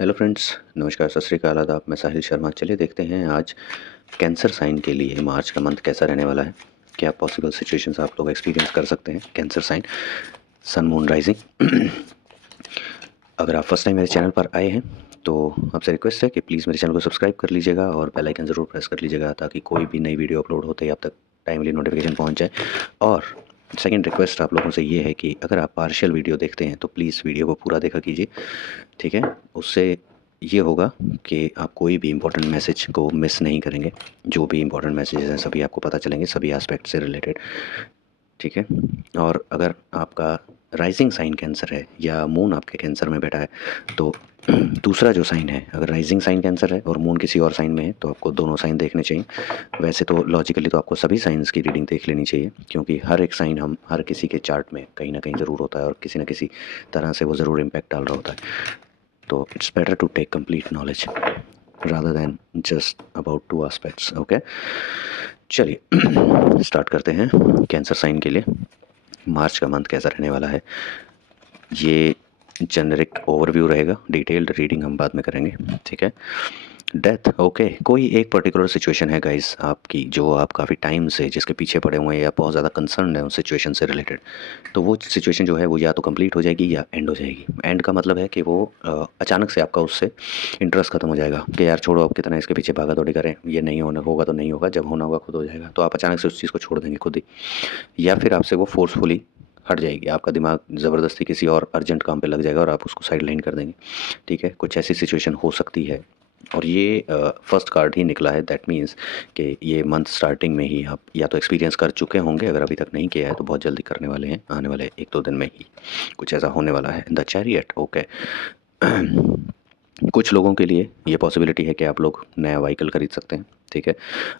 Hello friends, नमस्कार, सत श्री अकाल, आदाब। मैं साहिल शर्मा। चलिए देखते हैं आज कैंसर साइन के लिए मार्च का मंथ कैसा रहने वाला है। क्या पॉसिबल सिचुएशंस आप लोग एक्सपीरियंस कर सकते हैं cancer sign, sun moon rising. अगर आप फर्स्ट टाइम मेरे चैनल पर आए हैं तो आपसे रिक्वेस्ट है कि प्लीज़ मेरे चैनल को सब्सक्राइब कर लीजिएगा और बेल आइकन ज़रूर प्रेस कर लीजिएगा ताकि कोई भी नई वीडियो अपलोड होते ही आप तक टाइमली नोटिफिकेशन पहुंच जाए। और सेकंड रिक्वेस्ट आप लोगों से ये है कि अगर आप पार्शियल वीडियो देखते हैं तो प्लीज़ वीडियो को पूरा देखा कीजिए, ठीक है। उससे ये होगा कि आप कोई भी इंपॉर्टेंट मैसेज को मिस नहीं करेंगे। जो भी इंपॉर्टेंट मैसेजेस हैं सभी आपको पता चलेंगे, सभी एस्पेक्ट से रिलेटेड, ठीक है। और अगर आपका राइजिंग साइन कैंसर है या मून आपके कैंसर में बैठा है तो दूसरा जो साइन है, अगर राइजिंग साइन कैंसर है और मून किसी और साइन में है तो आपको दोनों साइन देखने चाहिए। वैसे तो लॉजिकली तो आपको सभी साइंस की रीडिंग देख लेनी चाहिए, क्योंकि हर एक साइन हम हर किसी के चार्ट में कहीं ना कहीं ज़रूर होता है और किसी न किसी तरह से वो ज़रूर इम्पैक्ट डाल रहा होता है। तो it's better to take complete knowledge rather than just about two aspects. Okay, चलिए स्टार्ट करते हैं कैंसर साइन के लिए मार्च का मंथ कैसा रहने वाला है। ये जेनरिक ओवरव्यू रहेगा, डिटेल्ड रीडिंग हम बाद में करेंगे, ठीक है। डेथ, ओके, कोई एक पर्टिकुलर सिचुएशन है गाइस आपकी जो आप काफ़ी टाइम से जिसके पीछे पड़े हुए हैं या बहुत ज़्यादा कंसर्न है उस सिचुएशन से रिलेटेड। तो वो सिचुएशन जो है वो या तो कंप्लीट हो जाएगी या एंड हो जाएगी। एंड का मतलब है कि वो अचानक से आपका उससे इंटरेस्ट खत्म हो जाएगा कि यार छोड़ो, अब कितना इसके पीछे भागा दौड़ी करें, ये नहीं होना होगा तो नहीं होगा, जब होना होगा खुद हो जाएगा। तो आप अचानक से उस चीज़ को छोड़ देंगे खुद ही, या फिर आपसे वो फोर्सफुली हट जाएगी। आपका दिमाग ज़बरदस्ती किसी और अर्जेंट काम पे लग जाएगा और आप उसको साइड लाइन कर देंगे, ठीक है। कुछ ऐसी सिचुएशन हो सकती है और ये फर्स्ट कार्ड ही निकला है। दैट मीन्स कि ये मंथ स्टार्टिंग में ही आप या तो एक्सपीरियंस कर चुके होंगे, अगर अभी तक नहीं किया है तो बहुत जल्दी करने वाले हैं, आने वाले एक दो दिन में ही कुछ ऐसा होने वाला है। The chariot, okay. कुछ लोगों के लिए ये पॉसिबिलिटी है कि आप लोग नया व्हीकल खरीद सकते हैं, ठीक है।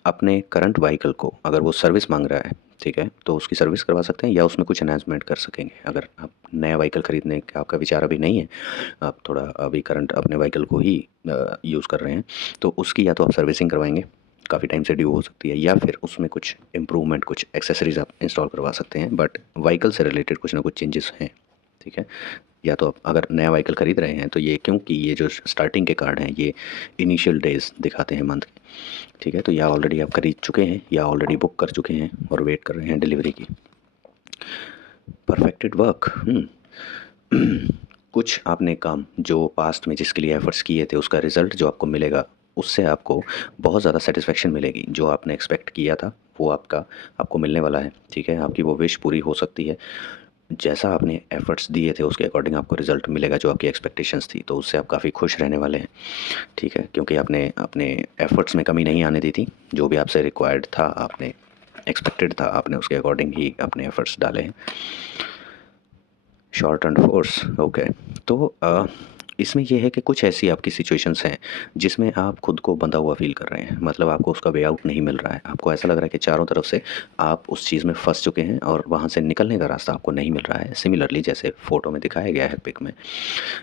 अपने करंट व्हीकल को अगर वो सर्विस मांग रहा है, ठीक है, तो उसकी सर्विस करवा सकते हैं या उसमें कुछ एनहांसमेंट कर सकेंगे। अगर आप नया व्हीकल खरीदने का आपका विचार अभी नहीं है, आप थोड़ा अभी करंट अपने व्हीकल को ही यूज़ कर रहे हैं, तो उसकी या तो आप सर्विसिंग करवाएंगे, काफ़ी टाइम से ड्यू हो सकती है, या फिर उसमें कुछ इम्प्रूवमेंट, कुछ एक्सेसरीज आप इंस्टॉल करवा सकते हैं। बट व्हीकल से रिलेटेड कुछ ना कुछ चेंजेस हैं, ठीक है। या तो आप अगर नया व्हीकल ख़रीद रहे हैं तो ये, क्योंकि ये जो स्टार्टिंग के कार्ड हैं ये इनिशियल डेज दिखाते हैं मंथ के, ठीक है। तो या ऑलरेडी आप खरीद चुके हैं या ऑलरेडी बुक कर चुके हैं और वेट कर रहे हैं डिलीवरी की। परफेक्टेड वर्क, कुछ आपने काम जो पास्ट में जिसके लिए एफर्ट्स किए थे उसका रिज़ल्ट जो आपको मिलेगा, उससे आपको बहुत ज़्यादा सेटिस्फेक्शन मिलेगी। जो आपने एक्सपेक्ट किया था वो आपको मिलने वाला है, ठीक है। आपकी वो विश पूरी हो सकती है। जैसा आपने एफर्ट्स दिए थे उसके अकॉर्डिंग आपको रिज़ल्ट मिलेगा जो आपकी एक्सपेक्टेशंस थी, तो उससे आप काफ़ी खुश रहने वाले हैं, ठीक है। क्योंकि आपने अपने एफर्ट्स में कमी नहीं आने दी थी। जो भी आपसे रिक्वायर्ड था, आपने एक्सपेक्टेड था, आपने उसके अकॉर्डिंग ही अपने एफर्ट्स डाले हैं। Short and force, okay. तो इसमें यह है कि कुछ ऐसी आपकी सिचुएशंस हैं जिसमें आप खुद को बंधा हुआ फील कर रहे हैं, मतलब आपको उसका वे आउट नहीं मिल रहा है। आपको ऐसा लग रहा है कि चारों तरफ से आप उस चीज़ में फंस चुके हैं और वहाँ से निकलने का रास्ता आपको नहीं मिल रहा है। सिमिलरली जैसे फ़ोटो में दिखाया गया है पिक में,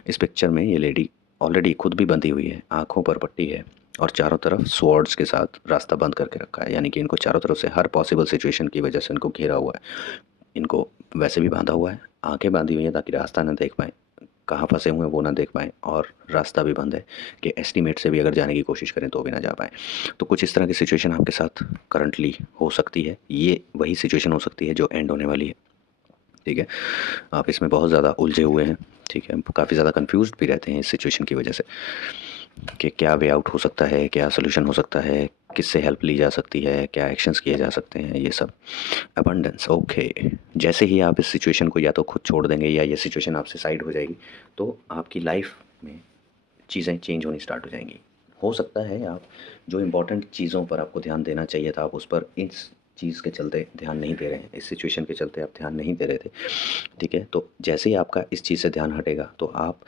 इस पिक्चर में ये लेडी ऑलरेडी खुद भी बंधी हुई है, आँखों पर पट्टी है और चारों तरफ स्वॉर्ड्स के साथ रास्ता बंद करके रखा है। यानी कि इनको चारों तरफ से हर पॉसिबल सिचुएशन की वजह से इनको घेरा हुआ है। इनको वैसे भी बांधा हुआ है, आंखें बांधी हुई हैं ताकि रास्ता ना देख पाएँ, कहाँ फंसे हुए हैं वो ना देख पाएँ, और रास्ता भी बंद है कि एस्टीमेट से भी अगर जाने की कोशिश करें तो भी ना जा पाएँ। तो कुछ इस तरह की सिचुएशन आपके साथ करंटली हो सकती है। ये वही सिचुएशन हो सकती है जो एंड होने वाली है, ठीक है। आप इसमें बहुत ज़्यादा उलझे हुए हैं, ठीक है। काफ़ी ज़्यादा कन्फ्यूज़्ड भी रहते हैं इस सिचुएशन की वजह से कि क्या वे आउट हो सकता है, क्या सोल्यूशन हो सकता है, किससे हेल्प ली जा सकती है, क्या एक्शंस किए जा सकते हैं, ये सब। Abundance, okay. जैसे ही आप इस सिचुएशन को या तो खुद छोड़ देंगे या ये सिचुएशन आपसे साइड हो जाएगी तो आपकी लाइफ में चीज़ें चेंज होनी स्टार्ट हो जाएंगी। हो सकता है आप जो इम्पोर्टेंट चीज़ों पर आपको ध्यान देना चाहिए था, आप उस पर इस चीज़ के चलते ध्यान नहीं दे रहे हैं, इस सिचुएशन के चलते आप ध्यान नहीं दे रहे थे, ठीक है। तो जैसे ही आपका इस चीज़ से ध्यान हटेगा तो आप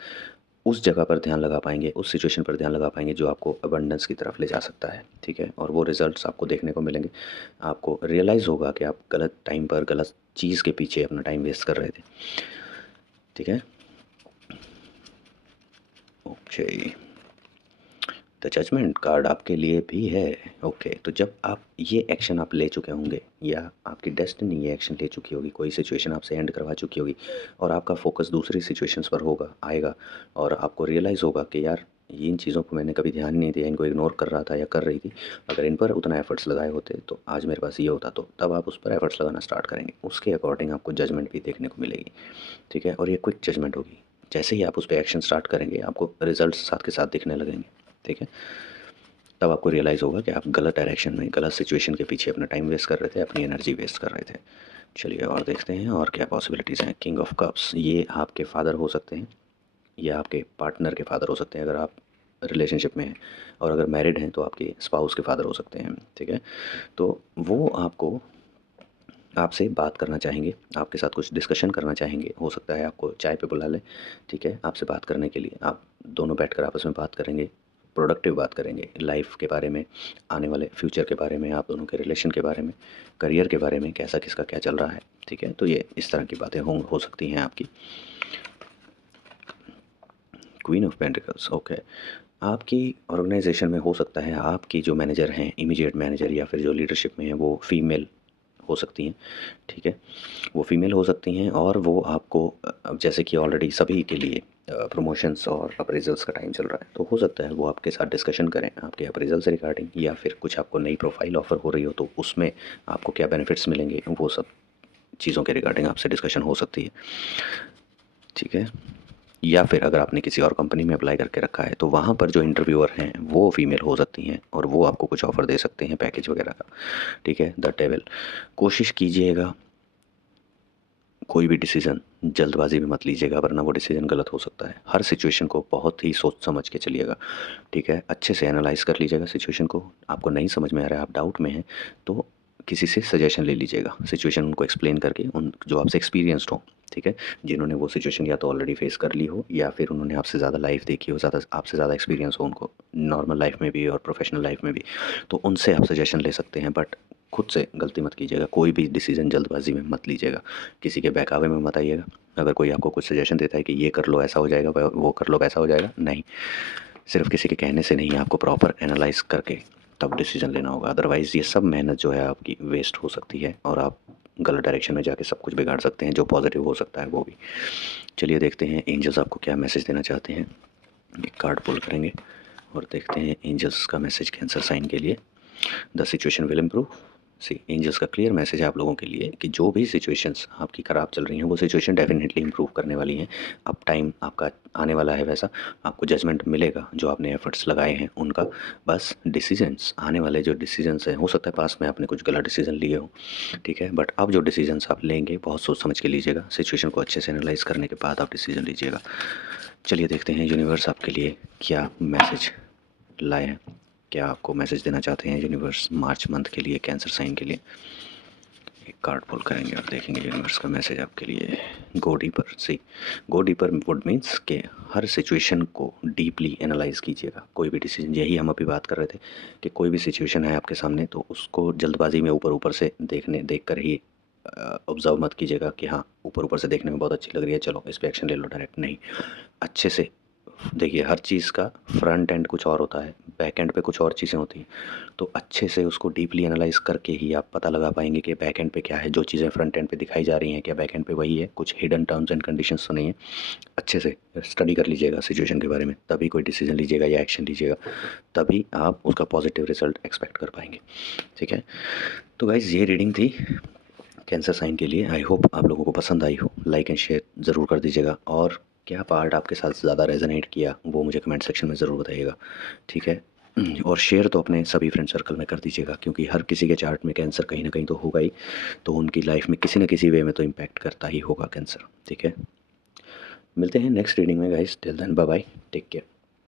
उस जगह पर ध्यान लगा पाएंगे, उस सिचुएशन पर ध्यान लगा पाएंगे जो आपको अबंडेंस की तरफ ले जा सकता है, ठीक है। और वो रिजल्ट्स आपको देखने को मिलेंगे। आपको रियलाइज़ होगा कि आप गलत टाइम पर गलत चीज़ के पीछे अपना टाइम वेस्ट कर रहे थे, ठीक है। ओके, द जजमेंट कार्ड आपके लिए भी है, ओके। तो जब आप ये एक्शन आप ले चुके होंगे या आपकी डेस्टिनी ये एक्शन ले चुकी होगी, कोई सिचुएशन आपसे एंड करवा चुकी होगी और आपका फोकस दूसरी सिचुएशंस पर होगा, आएगा, और आपको रियलाइज़ होगा कि यार इन चीज़ों को मैंने कभी ध्यान नहीं दिया, इनको इग्नोर कर रहा था या कर रही थी। अगर इन पर उतना एफर्ट्स लगाए होते तो आज मेरे पास ये होता, तो तब आप उस पर एफर्ट्स लगाना स्टार्ट करेंगे। उसके अकॉर्डिंग आपको जजमेंट भी देखने को मिलेगी, ठीक है। और ये क्विक जजमेंट होगी। जैसे ही आप उस पर एक्शन स्टार्ट करेंगे आपको रिजल्ट्स साथ के साथ दिखने लगेंगे, ठीक है। तब आपको रियलाइज़ होगा कि आप गलत डायरेक्शन में, गलत सिचुएशन के पीछे अपना टाइम वेस्ट कर रहे थे, अपनी एनर्जी वेस्ट कर रहे थे। चलिए और देखते हैं और क्या पॉसिबिलिटीज़ हैं। किंग ऑफ कप्स, ये आपके फादर हो सकते हैं या आपके पार्टनर के फादर हो सकते हैं अगर आप रिलेशनशिप में हैं, और अगर मैरिड हैं तो आपके स्पाउस के फादर हो सकते हैं, ठीक है। तो वो आपको, आपसे बात करना चाहेंगे, आपके साथ कुछ डिस्कशन करना चाहेंगे। हो सकता है आपको चाय पे बुला लें, ठीक है, आपसे बात करने के लिए। आप दोनों बैठकर आपस में बात करेंगे, प्रोडक्टिव बात करेंगे, लाइफ के बारे में, आने वाले फ्यूचर के बारे में, आप दोनों के रिलेशन के बारे में, करियर के बारे में, कैसा किसका क्या चल रहा है, ठीक है। तो ये इस तरह की बातें हो सकती हैं आपकी। Queen of pentacles, okay. आपकी ऑर्गेनाइजेशन में हो सकता है आपकी जो मैनेजर हैं, इमीडिएट मैनेजर या फिर जो लीडरशिप में हैं, वो फीमेल हो सकती हैं, ठीक है। वो फीमेल हो सकती हैं और वो आपको अब जैसे कि ऑलरेडी सभी के लिए प्रमोशंस और अप्रेजल्स का टाइम चल रहा है, तो हो सकता है वो आपके साथ डिस्कशन करें आपके अप्रेजल से रिगार्डिंग, या फिर कुछ आपको नई प्रोफाइल ऑफर हो रही हो तो उसमें आपको क्या बेनिफिट्स मिलेंगे, वो सब चीज़ों के रिगार्डिंग आपसे डिस्कशन हो सकती है, ठीक है। या फिर अगर आपने किसी और कंपनी में अप्लाई करके रखा है तो वहाँ पर जो इंटरव्यूअर हैं वो फीमेल हो सकती हैं और वो आपको कुछ ऑफ़र दे सकते हैं पैकेज वगैरह का, ठीक है। द डेविल, कोशिश कीजिएगा कोई भी डिसीज़न जल्दबाजी में मत लीजिएगा, वरना वो डिसीज़न गलत हो सकता है। हर सिचुएशन को बहुत ही सोच समझ के चलिएगा, ठीक है। अच्छे से एनालाइज़ कर लीजिएगा सिचुएशन को। आपको नहीं समझ में आ रहा है, आप डाउट में हैं, तो किसी से सजेशन ले लीजिएगा। सिचुएशन उनको एक्सप्लेन करके, उन जो आपसे एक्सपीरियंस्ड हो, ठीक है, जिन्होंने वो सिचुएशन या तो ऑलरेडी फेस कर ली हो या फिर उन्होंने आपसे ज़्यादा लाइफ देखी हो, ज़्यादा आपसे ज़्यादा एक्सपीरियंस हो उनको, नॉर्मल लाइफ में भी और प्रोफेशनल लाइफ में भी, तो उनसे आप सजेशन ले सकते हैं। बट खुद से गलती मत कीजिएगा, कोई भी डिसीज़न जल्दबाजी में मत लीजिएगा, किसी के बहकावे में मत आइएगा। अगर कोई आपको कुछ सजेशन देता है कि ये कर लो ऐसा हो जाएगा, वो कर लो वैसा हो जाएगा, नहीं, सिर्फ किसी के कहने से नहीं, आपको प्रॉपर एनालाइज करके तब डिसीजन लेना होगा। अदरवाइज़ ये सब मेहनत जो है आपकी वेस्ट हो सकती है और आप गलत डायरेक्शन में जाके सब कुछ बिगाड़ सकते हैं, जो पॉजिटिव हो सकता है वो भी। चलिए देखते हैं एंजल्स आपको क्या मैसेज देना चाहते हैं। एक कार्ड पुल करेंगे और देखते हैं एंजल्स का मैसेज कैंसर साइन के लिए। The situation will improve. See, angels का क्लियर मैसेज है आप लोगों के लिए कि जो भी सिचुएशंस आपकी ख़राब चल रही हैं वो सिचुएशन डेफिनेटली इंप्रूव करने वाली हैं। अब टाइम आपका आने वाला है वैसा, आपको जजमेंट मिलेगा जो आपने एफर्ट्स लगाए हैं उनका। बस डिसीजंस, आने वाले जो डिसीजंस हैं, हो सकता है पास में आपने कुछ गलत डिसीजन लिए हो, ठीक है, बट अब जो डिसीजंस आप लेंगे बहुत सोच समझ के लीजिएगा, सिचुएशन को अच्छे से एनालाइज करने के बाद आप डिसीजन लीजिएगा। चलिए देखते हैं यूनिवर्स आपके लिए क्या मैसेज लाए हैं, क्या आपको मैसेज देना चाहते हैं यूनिवर्स मार्च मंथ के लिए, कैंसर साइन के लिए। एक कार्ड पुल करेंगे और देखेंगे यूनिवर्स का मैसेज आपके लिए। Go deeper. See, go deeper would means के हर सिचुएशन को डीपली एनालाइज कीजिएगा। कोई भी डिसीजन, यही हम अभी बात कर रहे थे कि कोई भी सिचुएशन है आपके सामने तो उसको जल्दबाजी में ऊपर ऊपर से देख कर ही ऑब्जर्व मत कीजिएगा कि हाँ ऊपर ऊपर से देखने में बहुत अच्छी लग रही है, चलो इस पर एक्शन ले लो डायरेक्ट। नहीं, अच्छे से देखिए, हर चीज़ का फ्रंट एंड कुछ और होता है, बैक एंड पे कुछ और चीज़ें होती हैं। तो अच्छे से उसको डीपली एनालाइज़ करके ही आप पता लगा पाएंगे कि बैक एंड पे क्या है, जो चीज़ें फ्रंट एंड पे दिखाई जा रही हैं क्या बैक एंड पे वही है, कुछ हिडन टर्म्स एंड कंडीशंस तो नहीं है। अच्छे से स्टडी कर लीजिएगा सिचुएशन के बारे में, तभी कोई डिसीजन लीजिएगा या एक्शन लीजिएगा, तभी आप उसका पॉजिटिव रिजल्ट एक्सपेक्ट कर पाएंगे, ठीक है। तो गाइज़ ये रीडिंग थी कैंसर साइन के लिए। आई होप आप लोगों को पसंद आई हो। लाइक एंड शेयर ज़रूर कर दीजिएगा, और क्या पार्ट आपके साथ ज़्यादा रेजोनेट किया वो मुझे कमेंट सेक्शन में ज़रूर बताइएगा, ठीक है। और शेयर तो अपने सभी फ्रेंड सर्कल में कर दीजिएगा, क्योंकि हर किसी के चार्ट में कैंसर कहीं ना कहीं तो होगा ही, तो उनकी लाइफ में किसी न किसी वे में तो इम्पैक्ट करता ही होगा कैंसर, ठीक है। मिलते हैं नेक्स्ट रीडिंग में guys, till then bye bye, take care.